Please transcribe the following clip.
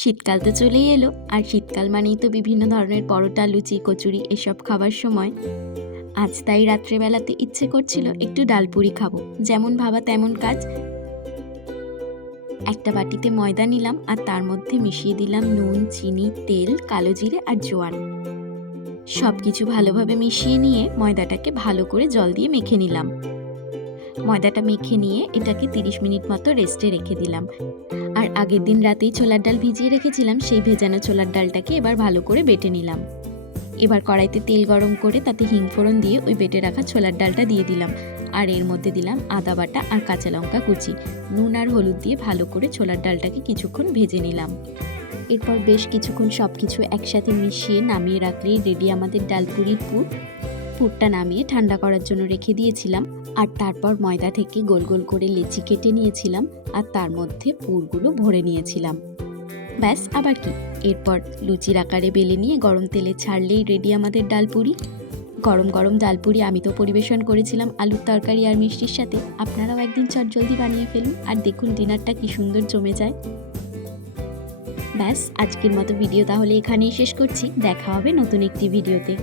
শীতকাল তো চলেই এলো, আর শীতকাল মানেই তো বিভিন্ন ধরনের পরোটা, লুচি, কচুরি এসব খাবার সময়। আজ তাই রাত্রেবেলাতে ইচ্ছে করছিল একটু ডালপুরি খাবো। যেমন ভাবা তেমন কাজ। একটা বাটিতে ময়দা নিলাম আর তার মধ্যে মিশিয়ে দিলাম নুন, চিনি, তেল, কালো জিরে আর জোয়ান। সব কিছু ভালোভাবে মিশিয়ে নিয়ে ময়দাটাকে ভালো করে জল দিয়ে মেখে নিলাম। ময়দাটা মেখে নিয়ে এটাকে 30 মিনিট মতো রেস্টে রেখে দিলাম। আর আগের দিন রাতেই ছোলার ডাল ভিজিয়ে রেখেছিলাম, সেই ভেজানো ছোলার ডালটাকে এবার ভালো করে বেটে নিলাম। এবার কড়াইতে তেল গরম করে তাতে হিং ফোড়ন দিয়ে ওই বেটে রাখা ছোলার ডালটা দিয়ে দিলাম। আর এর মধ্যে দিলাম আদা বাটা আর কাঁচা লঙ্কা কুচি। নুন আর হলুদ দিয়ে ভালো করে ছোলার ডালটাকে কিছুক্ষণ ভেজে নিলাম। এরপর বেশ কিছুক্ষণ সব কিছু একসাথে মিশিয়ে নামিয়ে রাখলেই রেডি আমাদের ডালপুরির পুর। পুরটা নামিয়ে ঠান্ডা করার জন্য রেখে দিয়েছিলাম। আর তারপর ময়দা থেকে গোল গোল করে লেচি কেটে নিয়েছিলাম আর তার মধ্যে পুরগুলো ভরে নিয়েছিলাম। ব্যাস, আবার কি। এরপর লুচির আকারে বেলে নিয়ে গরম তেলে ছাড়লেই রেডি আমাদের ডালপুরি। গরম গরম ডালপুরি আমি তো পরিবেশন করেছিলাম আলুর তরকারি আর মিষ্টির সাথে। আপনারাও একদিন চটজলদি বানিয়ে ফেলুন, আর দেখুন ডিনারটা কি সুন্দর জমে যায়। ব্যাস, আজকের মতো ভিডিও তাহলে এখানেই শেষ করছি। দেখা হবে নতুন একটি ভিডিওতে।